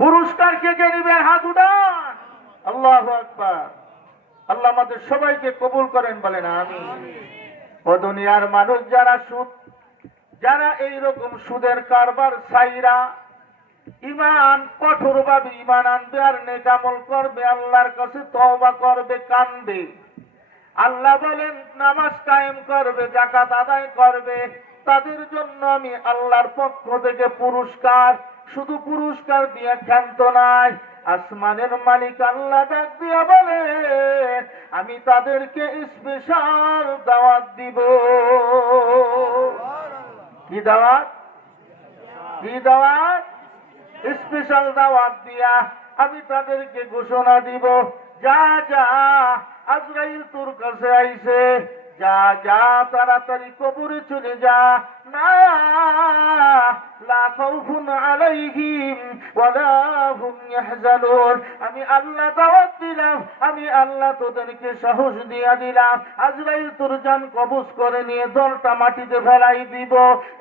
পুরস্কার কে কে নিবেন? হাত উঠান। আল্লাহু আকবার। আল্লাহ আমাদের সবাইকে কবুল করেন, বলেন আমিন। ও দুনিয়ার মানুষ, যারা এইরকম সুদের কারবার ছাইরা ইমান কঠোরভাবে ইমান আনবে আর নেক আমল করবে, আল্লাহর কাছে তওবা করবে, কাঁদবে, আল্লাহ বলেন নামাজ কায়েম করবে, যাকাত আদায় করবে, তাদের জন্য আমি আল্লাহর পক্ষ থেকে পুরস্কার, শুধু পুরস্কার দিয়ে ক্ষান্ত নাই, আসমানের মালিক আল্লাহ ডাক দিয়া বলে আমি তাদেরকে স্পেশাল দাওয়াত দিব। কি দাওয়াত? কি দাওয়াত? স্পেশাল দাওয়াত দিয়া আমি তাদেরকে ঘোষণা দিব, যা যা আজরাইল তোর কাছে আইছে, যা যা তাড়াতাড়ি কবরে চলে যা, না লা খাউফুন আলাইহিম ওয়ালা হুম ইয়াহজানুন। আমি আল্লাহ দাওয়াত দিলাম, আমি আল্লাহ তোদেরকে সাহস দিয়া দিলাম, আজরাইল তোর জান কবজ করে নিয়ে দলটা মাটিতে ফেলাই দিব,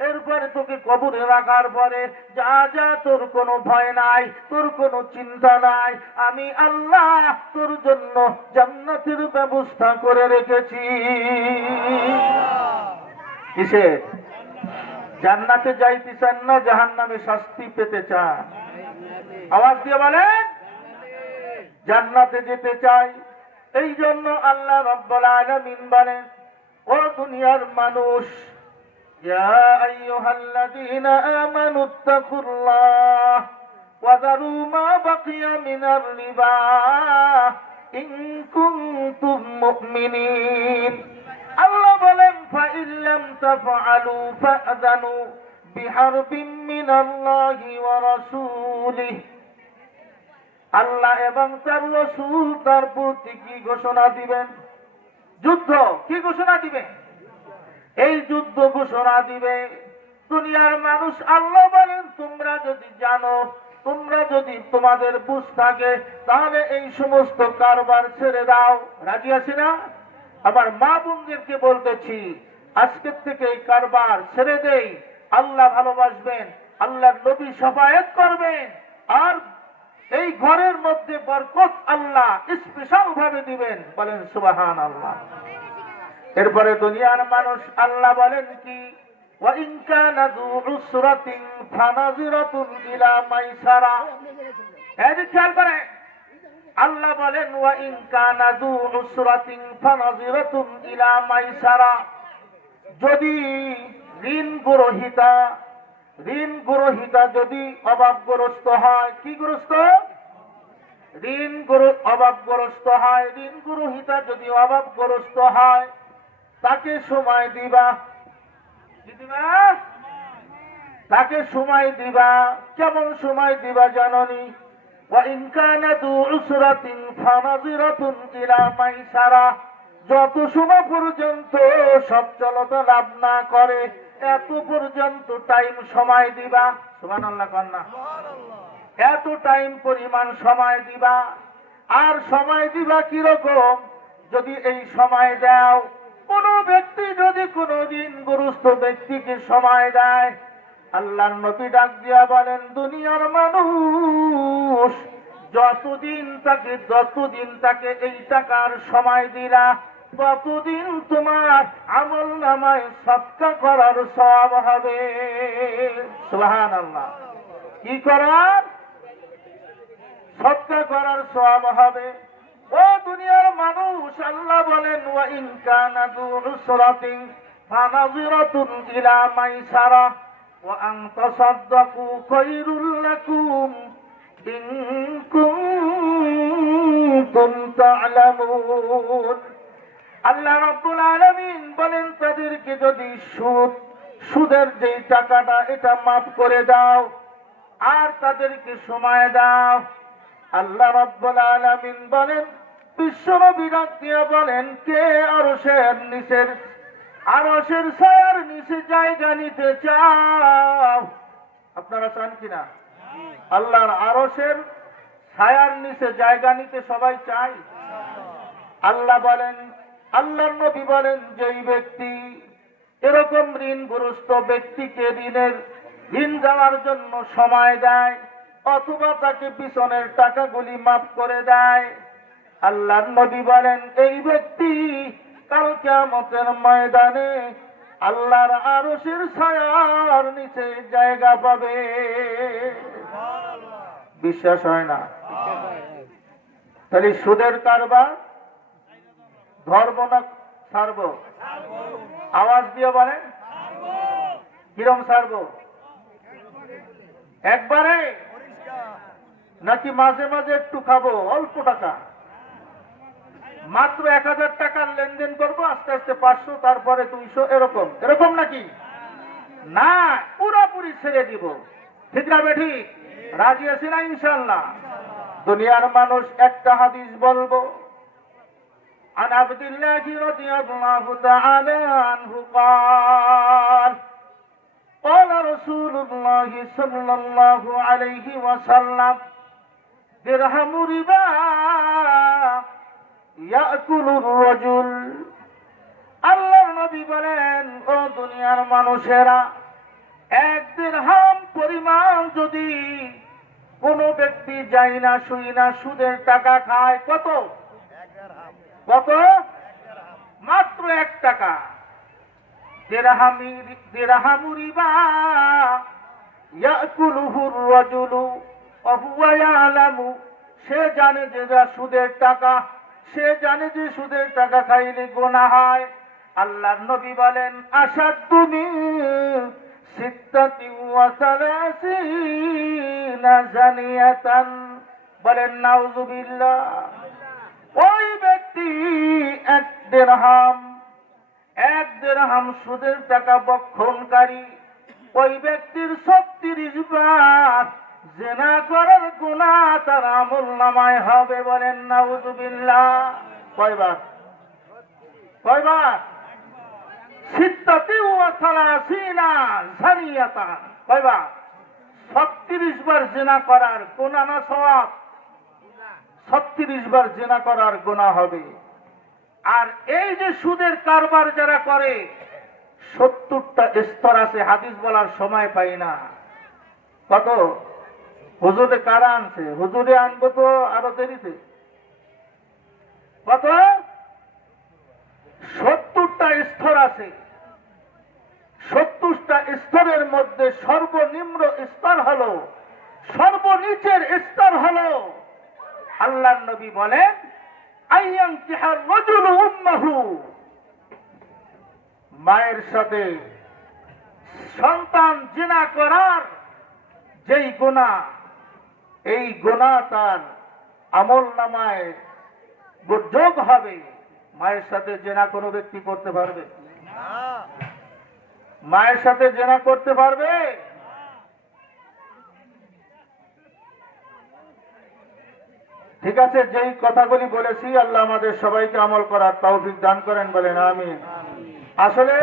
এরপরে তোকে কবরে রাখার পরে যা যা তোর কোনো ভয় নাই, তোর কোনো চিন্তা নাই, আমি আল্লাহ তোর জন্য জান্নাতের ব্যবস্থা করে রেখেছি। কিসে? জান্নাতে যাইতে চান না জাহান্নামে শাস্তি পেতে চান? আওয়াজ দিয়ে বলেন। জান্নাতে যেতে চাই, এই জন্য আল্লাহ রাব্বুল আলামিন বলেন, ও দুনিয়ার মানুষ, ইয়া আইয়ুহাল্লাযীনা আমানুত্তাকুল্লাহ ওয়া যারু মা বাকিয়া মিনার রিবা ইন কুনতুম মুমিনিন। আল্লাহ বলেন ফাইন লাম তাফআলু ফাআযানু বিহারবিন মিনাল্লাহি ওয়া রাসূলিহি। আল্লাহ এবং তার রাসূল তার প্রতি কি ঘোষণা দিবেন? যুদ্ধ। কি ঘোষণা দিবেন? এই যুদ্ধ ঘোষণা দিবে। দুনিয়ার মানুষ আল্লাহ বলেন তোমরা যদি জানো, তোমরা যদি তোমাদের বুঝ থাকে, তাহলে এই সমস্ত কারবার ছেড়ে দাও। রাজি আছি না? আমার মা বোনদেরকে বলতেছি, আজকের থেকে এই কারবার ছেড়ে দেই। আল্লাহ ভালোবাসবেন, আল্লাহর নবী শাফায়াত করবেন, আর এই ঘরের মধ্যে বরকত আল্লাহ স্পেশাল ভাবে দিবেন। বলেন সুবহানাল্লাহ। এরপরে দুনিয়ার মানুষ আল্লাহ বলেন কি, ওয়া ইন কানা যু উসরাতিন ফানাযিরাতুন ইলা মাইসারা। এই খেয়াল করে আল্লাহ বলেন ওয়া ইন কানা যু উসরাতিন ফানাযিরাতুন ইলা মাইসারা। যদি ঋণগ্রহীতা যদি অভাবগ্রস্ত হয়, কি গ্রস্ত? অভাবগ্রস্ত হয়। ঋণগ্রহীতা যদি অভাবগ্রস্ত হয়, তাকে সময় দিবা। কি দিবা? তাকে সময় দিবা। কেমন সময় দিবা জাননি? ওয়া ইন কানা যু উসরাতিন ফানাযিরাতুন ইলা মাইসারা। যত সময় পর্যন্ত সচ্ছলতা লাভ না করে, এত পর্যন্ত টাইম সময় দিবা। সুবহানাল্লাহ কন্যা। এত টাইম পরিমাণ সময় দিবা। আর সময় দিবা কিরকম? যদি এই সময় দাও, কোন ব্যক্তি যদি কোনো ঋণগ্রস্ত ব্যক্তিকে সময় দেয়, আল্লাহর নবী ডাক দিয়া বলেন দুনিয়ার মানুষ যতদিন তাকে এই টাকার সময় দিলা, ততদিন তোমার আমল নামায় সদকা করার সওয়াব হবে। সুবহানাল্লাহ। কি করার? সদকা করার সওয়াব হবে। ও দুনিয়ার মানুষ, আল্লাহ বলেন ওয়া ইন কানা যু উসরাতিন ফানাযিরাতুন ইলা মাইসারা ওয়া আন তাসাদদাকু খায়রুল লাকুম ইন কুনতুম তা'লামুন। আল্লাহ রাব্বুল আলামিন বলেন তাদেরকে যদি সুদের যে টাকাটা এটা মাফ করে দাও আর তাদেরকে সময় দাও। আল্লাহ রাব্বুল আলামিন বলেন, বিশ্বনবী ডাক দিয়া বলেন, কে আরশের ছায়ার নিচে জায়গা নিতে চাও? আপনারা চান কিনা? আল্লাহর আরশের ছায়ার নিচে জায়গা নিতে সবাই চায়? আল্লাহ বলেন, আল্লাহর নবী বলেন, যেই ব্যক্তি এরকম ঋণগ্রস্ত ব্যক্তিকে ঋণ দেওয়ার জন্য সময় দেয়, অথবা তাকে পিছনের টাকাগুলি মাফ করে দেয়। আল্লাহর নবী বলেন এই ব্যক্তি কাল কিয়ামতের ময়দানে আল্লাহর আরশের ছায়ার নিচে জায়গা পাবে। বিশ্বাস হয় না? তাহলে সুদের কারবার ধরব না ছাড়ব? আওয়াজ দিয়ে বলেন, কিরম ছাড়ব? একবারে নাকি মাঝে মাঝে একটু খাবো? অল্প টাকা, মাত্র 1000 টাকার লেনদেন করবো, আস্তে আস্তে 500, তারপরে 200, এরকম এরকম নাকি? না, পুরোপুরি ছেড়ে দিব। ঠিক না বেঠি? রাজি আছি না ইনশাআল্লাহ? দুনিয়ার মানুষ একটা হাদিস বলবো। عن عبد الله رضي الله تعالى عنه قال قال رسول الله صلى الله عليه وسلم درهم ربا يأكل الرجل। আল্লাহর নবী বলেন, ও দুনিয়ার মানুষেরা, 1 দিরহাম পরিমাণ যদি কোন ব্যক্তি যায় না শুই না সুদের টাকা খায়, কত কত? মাত্র 1 টাকা। দিরহামু রিবা ইয়াকুলুহুর রাজুলু ওয়া হুয়া ইয়ালামু, সে জানে যে সুদের টাকা, সে জানে যে সুদের টাকা খাইলে গুনাহ হয়। আল্লাহর নবী বলেন আশাদ্দু মিন সিত্তাতি ওয়া সালাসিনা জানিয়াতান। বলেন নাউযুবিল্লাহ। ওই ব্যক্তি 1 দিরহাম সুদের টাকা বক্ষণকারী, ওই ব্যক্তির 36 বার জিনা করার গুনাহ তার আমলনামায় হবে। বলেন নাউযুবিল্লাহ। কয়বার? কয়বার? সিত্তাতি ওয়া সালাসিনা জানিয়াতান। কয়বার? 36 বার জিনা করার গুনাহ না সওয়াব? 36 বার জিনা করার গুনাহ হবে। আর এই যে সুদের কারবার যারা করে, 70টা স্তর আছে, হাদিস বলার সময় পাই না। কত? হুজুরে কারা আনছে? হুজুরে আনবো তো আরো দেরিতে। কত? 70টা স্তর আছে। 70টা স্তরের মধ্যে সর্বনিম্ন স্তর হলো, সর্বনিচের স্তর হলো, আল্লাহর নবী বলেন আইয়ানকিহার রাজুলু উম্মাহু, মায়ের সাথে সন্তান জিনা করার যেই গুনাহ, এই গুনাহ তার আমলনামায় যোগ হবে। মায়ের সাথে জিনা কোনো ব্যক্তি করতে পারবে? মায়ের সাথে জিনা করতে পারবে? ঠিক আছে, যেই কথাগুলি বলেছি আল্লাহ আমাদের সবাইকে আমল করার তৌফিক দান করেন। বলেন আমিন। আসলে